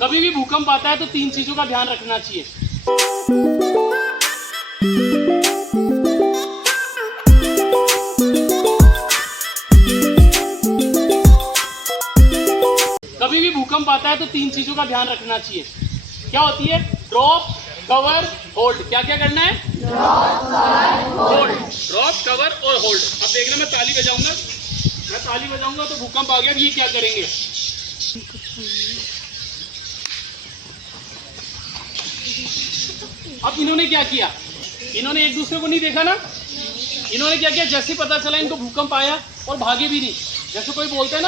कभी भी भूकंप आता है तो 3 चीजों का ध्यान रखना चाहिए। कभी भी भूकंप आता है तो 3 चीजों का ध्यान रखना चाहिए। क्या होती है? Drop, cover, hold. क्या क्या करना है? ड्रॉप, कवर और होल्ड। अब देखना, मैं ताली बजाऊंगा, तो भूकंप आ गया। ये क्या करेंगे? अब इन्होंने क्या किया? इन्होंने एक दूसरे को नहीं देखा ना। इन्होंने क्या किया? जैसे ही पता चला इनको भूकंप आया और भागे भी नहीं। जैसे कोई बोलते हैं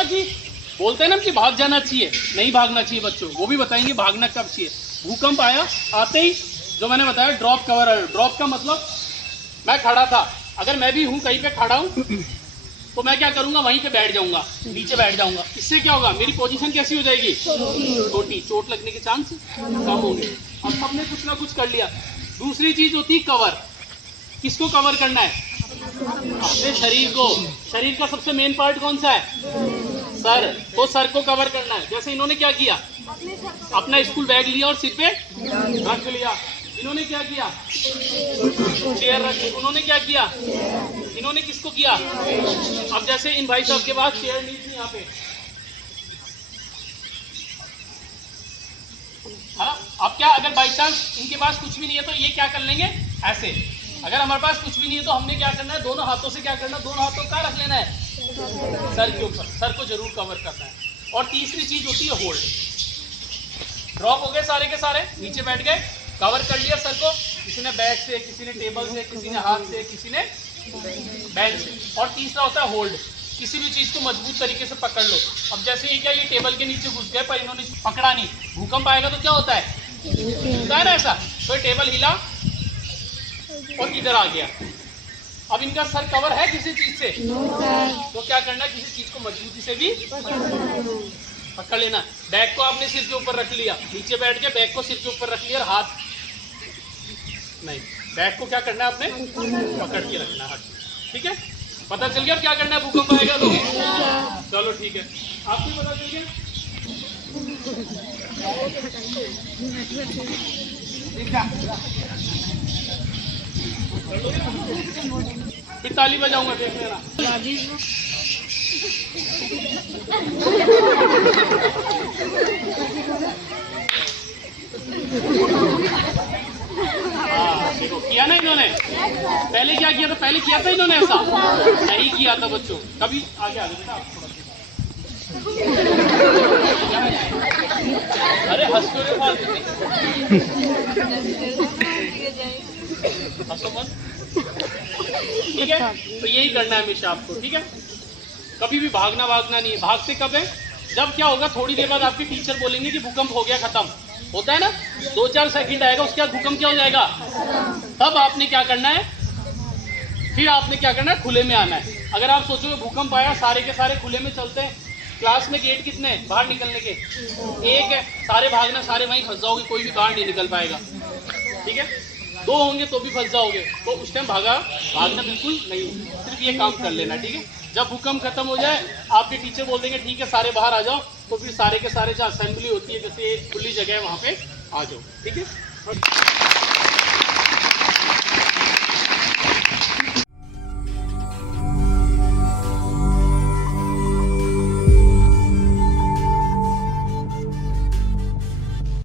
ना कि भाग जाना चाहिए, नहीं भागना चाहिए बच्चों। वो भी बताएंगे भागना कब चाहिए। भूकंप आया, आते ही जो मैंने बताया ड्रॉप, कवर। ड्रॉप का मतलब मैं खड़ा था, अगर मैं भी हूँ कहीं पे खड़ा हूँ तो मैं क्या करूंगा? वहीं पे बैठ जाऊंगा, नीचे बैठ जाऊंगा। इससे क्या होगा? मेरी पोजीशन कैसी हो जाएगी? छोटी। चोट लगने के चांस कम होंगे। अब सबने कुछ ना कुछ कर लिया। दूसरी चीज होती है कवर। किसको कवर करना है? अपने शरीर को। शरीर का सबसे मेन पार्ट कौन सा है? सर। तो सर को कवर करना है। जैसे इन्होंने क्या किया? अपना स्कूल बैग लिया और सिर पे रख लिया। इन्होंने क्या किया? चेयर रखी। उन्होंने क्या किया? इन्होंने किसको किया? अब जैसे इन भाई साहब के पास चेयर नहीं थी यहाँ पे, अब क्या, अगर बाई चांस इनके पास कुछ भी नहीं है तो ये क्या कर लेंगे? ऐसे। अगर हमारे पास कुछ भी नहीं है तो हमने क्या करना है? दोनों हाथों से क्या करना है? दोनों हाथों का रख लेना है सर के ऊपर। सर को जरूर कवर करना है। और तीसरी चीज होती है होल्ड। ड्रॉप हो गए सारे के सारे, नीचे बैठ गए, कवर कर लिया सर को। किसी ने बैग से, किसी ने टेबल से, किसी ने हाथ से, किसी ने बेंच से। और तीसरा होता है होल्ड। किसी भी चीज को मजबूत तरीके से पकड़ लो। अब जैसे ये क्या, ये टेबल के नीचे घुस गए पर इन्होंने पकड़ा नहीं। भूकंप आएगा तो क्या होता है? होता है ना ऐसा। तो टेबल हिला और इधर आ गया। अब इनका सर कवर है किसी चीज से? तो क्या करना है? किसी चीज को मजबूती से भी पकड़ लेना। बैग को आपने सिर के ऊपर रख लिया, नीचे बैठ के बैग को सिर के ऊपर रख लिया और हाथ नहीं। बैग को क्या करना है? आपने पकड़ के रखना हाथ। ठीक है? पता चल गया क्या करना है भूकंप आएगा तो? चलो ठीक है, आपको पता चल गया। फिर ताली बजाऊंगा, देख लेना। देखो किया ना इन्होंने। पहले क्या किया था? पहले किया था इन्होंने ऐसा नहीं किया था बच्चों। कभी आगे आगे बेटा, अरे हंस क्यों रहे हो? हंसो मत, ठीक है? तो यही करना है हमेशा आपको, ठीक है? कभी भी भागना नहीं है। भागते कब है? जब क्या होगा, थोड़ी देर बाद आपके टीचर बोलेंगे कि भूकंप हो गया, खत्म। होता है ना, 2-4 सेकंड आएगा, उसके बाद भूकंप क्या हो जाएगा? तब आपने क्या करना है? फिर आपने क्या करना है? खुले में आना है। अगर आप सोचोगे भूकंप आया, सारे के सारे खुले में चलते हैं, क्लास में गेट कितने हैं बाहर निकलने के? 1 है। सारे भागना, सारे वहीं फंस जाओगे, कोई भी बाहर नहीं निकल पाएगा। ठीक है? 2 होंगे तो भी फंस जाओगे। तो उस टाइम भागना बिल्कुल नहीं, सिर्फ ये काम कर लेना। ठीक है? जब भूकंप खत्म हो जाए, आपके टीचर बोल देंगे ठीक है सारे बाहर आ जाओ, तो फिर सारे के सारे जहाँ असेंबली होती है, जैसे खुली जगह है, वहाँ पे आ जाओ। ठीक है?